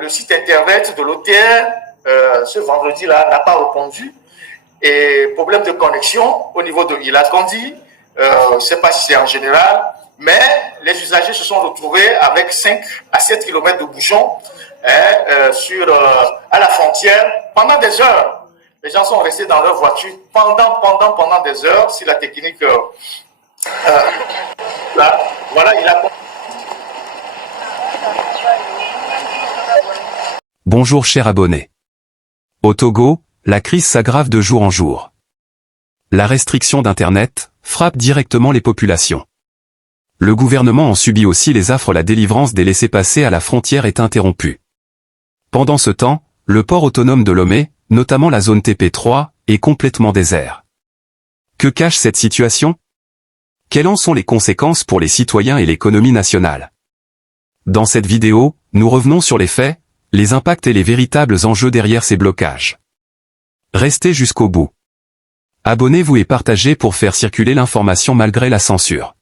Le site internet de l'OTR, ce vendredi-là, n'a pas répondu. Et problème de connexion au niveau de Ilakandi, je ne sais pas si c'est en général, mais les usagers se sont retrouvés avec 5 à 7 km de bouchons à la frontière pendant des heures. Les gens sont restés dans leur voiture pendant des heures. Si la technique... là, voilà, il a... Bonjour chers abonnés. Au Togo, la crise s'aggrave de jour en jour. La restriction d'Internet frappe directement les populations. Le gouvernement en subit aussi les affres. La délivrance des laissez-passer à la frontière est interrompue. Pendant ce temps, le port autonome de Lomé, notamment la zone TP3, est complètement désert. Que cache cette situation? Quelles en sont les conséquences pour les citoyens et l'économie nationale? Dans cette vidéo, nous revenons sur les faits, les impacts et les véritables enjeux derrière ces blocages. Restez jusqu'au bout. Abonnez-vous et partagez pour faire circuler l'information malgré la censure.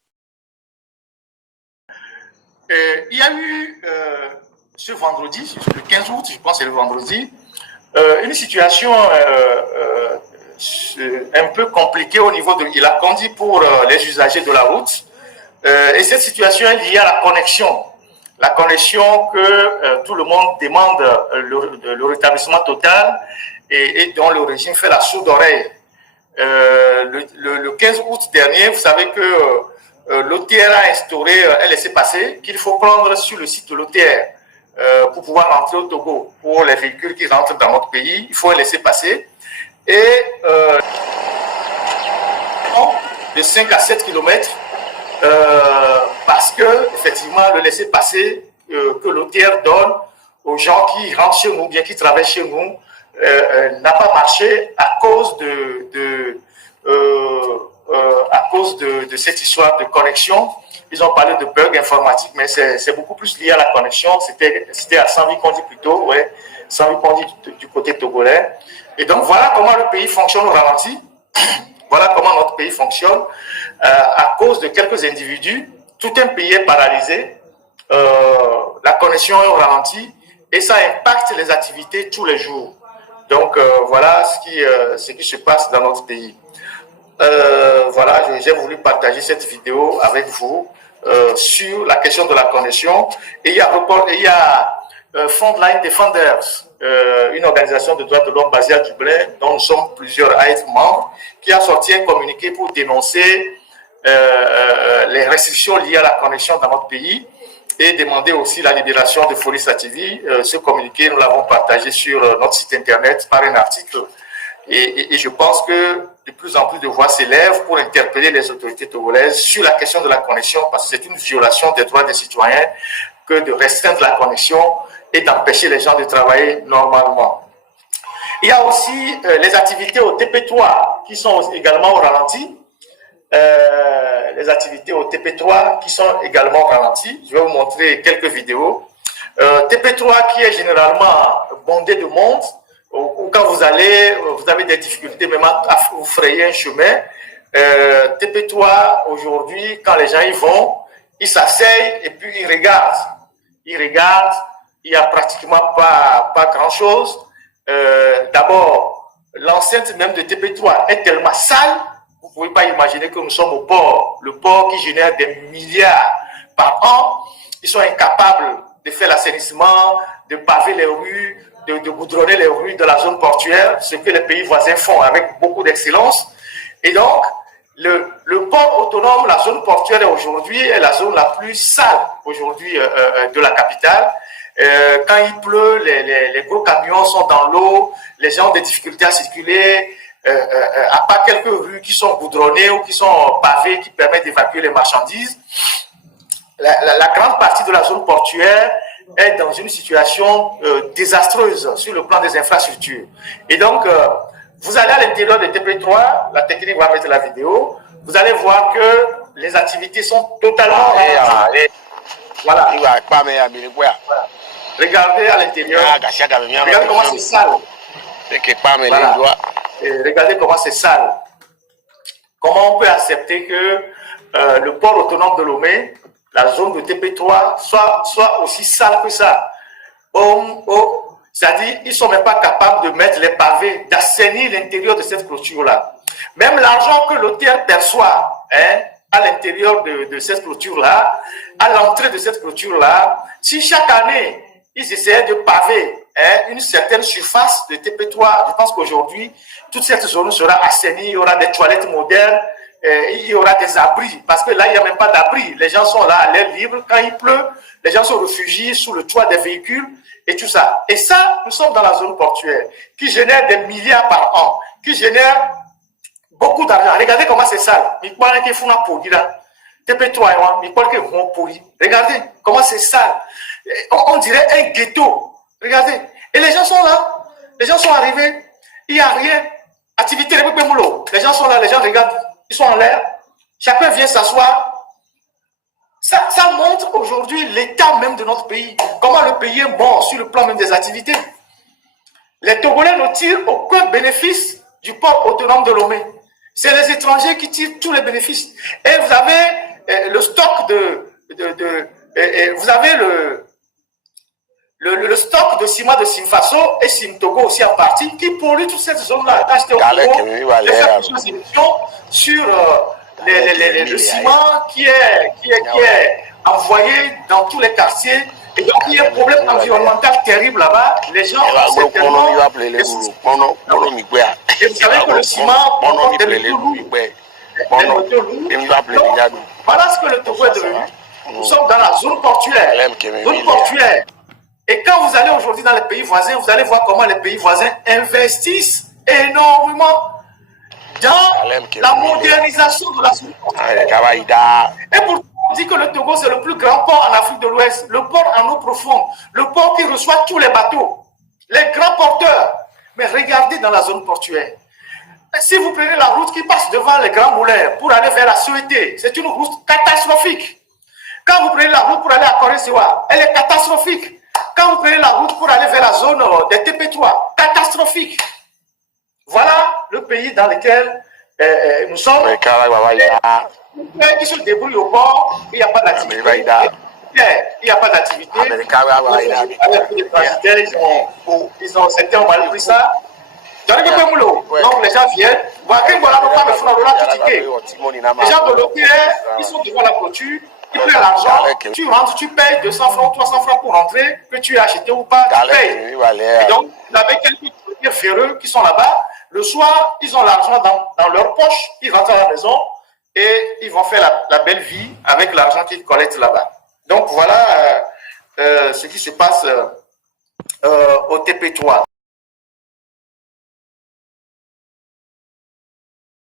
Il y a eu ce vendredi, le 15 août, je pense que c'est le vendredi, une situation un peu compliquée au niveau de Ilakandi pour les usagers de la route. Et cette situation est liée à la connexion. La connexion que tout le monde demande, le rétablissement total et dont le régime fait la sourde oreille. Le 15 août dernier, vous savez que l'OTR a instauré un laissez-passer qu'il faut prendre sur le site de l'OTR pour pouvoir rentrer au Togo. Pour les véhicules qui rentrent dans notre pays, il faut un laissez-passer. Et de 5 à 7 km, parce que effectivement le laissez-passer que l'OTR donne aux gens qui rentrent chez nous, bien qui travaillent chez nous, n'a pas marché à cause de cette histoire de connexion. Ils ont parlé de bugs informatiques, mais c'est beaucoup plus lié à la connexion. C'était à Saint-Vikondi plutôt, ouais, Saint-Vikondi du côté togolais. Et donc voilà comment le pays fonctionne au ralenti. Voilà comment notre pays fonctionne. À cause de quelques individus, tout un pays est paralysé. La connexion est au ralenti et ça impacte les activités tous les jours. Donc voilà ce qui se passe dans notre pays. Voilà, j'ai voulu partager cette vidéo avec vous sur la question de la connexion. Et il y a Frontline Defenders, une organisation de droits de l'homme basée à Dublin, dont nous sommes plusieurs à être membres, qui a sorti un communiqué pour dénoncer les restrictions liées à la connexion dans notre pays et demander aussi la libération de Foris Sativi. Ce communiqué, nous l'avons partagé sur notre site internet par un article. Et je pense que de plus en plus de voix s'élèvent pour interpeller les autorités togolaises sur la question de la connexion, parce que c'est une violation des droits des citoyens que de restreindre la connexion et d'empêcher les gens de travailler normalement. Il y a aussi les activités au TP3 qui sont également au ralenti. Les activités au TP3 qui sont également au ralenti. Je vais vous montrer quelques vidéos. TP3 qui est généralement bondé de monde, ou quand vous allez, vous avez des difficultés même à vous frayer un chemin. TP3 aujourd'hui, quand les gens y vont, ils s'asseyent et puis ils regardent. Ils regardent, il n'y a pratiquement pas grand-chose. D'abord, l'enceinte même de TP3 est tellement sale, vous ne pouvez pas imaginer que nous sommes au port. Le port qui génère des milliards par an, ils sont incapables de faire l'assainissement, de paver les rues, de goudronner les rues de la zone portuaire, ce que les pays voisins font avec beaucoup d'excellence. Et donc, le port autonome, la zone portuaire aujourd'hui est la zone la plus sale aujourd'hui de la capitale. Quand il pleut, les gros camions sont dans l'eau, les gens ont des difficultés à circuler, à part quelques rues qui sont goudronnées ou qui sont pavées, qui permettent d'évacuer les marchandises. La grande partie de la zone portuaire est dans une situation désastreuse sur le plan des infrastructures. Et donc, vous allez à l'intérieur de TP3, la technique va mettre la vidéo, vous allez voir que les activités sont totalement... Voilà. Regardez à l'intérieur. Regardez comment c'est sale. Voilà. Et regardez comment c'est sale. Comment on peut accepter que le port autonome de Lomé, la zone de TP3, soit aussi sale que ça? c'est-à-dire, ils ne sont même pas capables de mettre les pavés, d'assainir l'intérieur de cette clôture-là. Même l'argent que l'hôtel perçoit à l'intérieur de cette clôture-là, à l'entrée de cette clôture-là, si chaque année, ils essayaient de paver une certaine surface de TP3, je pense qu'aujourd'hui, toute cette zone sera assainie, il y aura des toilettes modernes, il y aura des abris, parce que là, il n'y a même pas d'abri. Les gens sont là à l'air libre. Quand il pleut, les gens se réfugient sous le toit des véhicules et tout ça. Et ça, nous sommes dans la zone portuaire, qui génère des milliards par an, qui génère beaucoup d'argent. Regardez comment c'est sale. Regardez comment c'est sale. On dirait un ghetto. Regardez. Et les gens sont là. Les gens sont arrivés. Il n'y a rien. Activité, les gens sont là, les gens regardent. Ils sont en l'air. Chacun vient s'asseoir. Ça montre aujourd'hui l'état même de notre pays. Comment le pays est mort sur le plan même des activités. Les Togolais ne tirent aucun bénéfice du port autonome de Lomé. C'est les étrangers qui tirent tous les bénéfices. Et vous avez le stock vous avez le stock de ciment de Simfaso et Simtogo aussi en partie qui pollue toute cette zone-là. Quand j'étais au Togo, j'ai fait plusieurs émissions sur le ciment qui est envoyé dans tous les quartiers. Et donc, il y a un problème environnemental terrible là-bas. Les gens ont certainement... Et vous savez que le ciment comporte des métaux lourds. Voilà ce que le Togo est devenu. Nous sommes dans la zone portuaire. Et quand vous allez aujourd'hui dans les pays voisins, vous allez voir comment les pays voisins investissent énormément dans la modernisation de la zone portuaire. Et pourtant, on dit que le Togo, c'est le plus grand port en Afrique de l'Ouest, le port en eau profonde, le port qui reçoit tous les bateaux, les grands porteurs. Mais regardez dans la zone portuaire. Si vous prenez la route qui passe devant les grands moulins pour aller vers la Soweté, c'est une route catastrophique. Quand vous prenez la route pour aller à Corée-Sewa, elle est catastrophique. Quand vous prenez la route pour aller vers la zone des TP3, catastrophique. Voilà le pays dans lequel nous sommes. Qui se débrouillent au port, il n'y a pas d'activité. Il n'y a pas d'activité. Certains ont mal pris ça. Donc les gens viennent. Les gens de l'OPR, ils sont devant la clôture. Tu prends l'argent, tu rentres, tu payes 200 francs, 300 francs pour rentrer, que tu as acheté ou pas, tu payes. Et donc, vous avez quelques ferreux qui sont là-bas. Le soir, ils ont l'argent dans leur poche, ils rentrent à la maison et ils vont faire la belle vie avec l'argent qu'ils collectent là-bas. Donc, voilà ce qui se passe au TP3.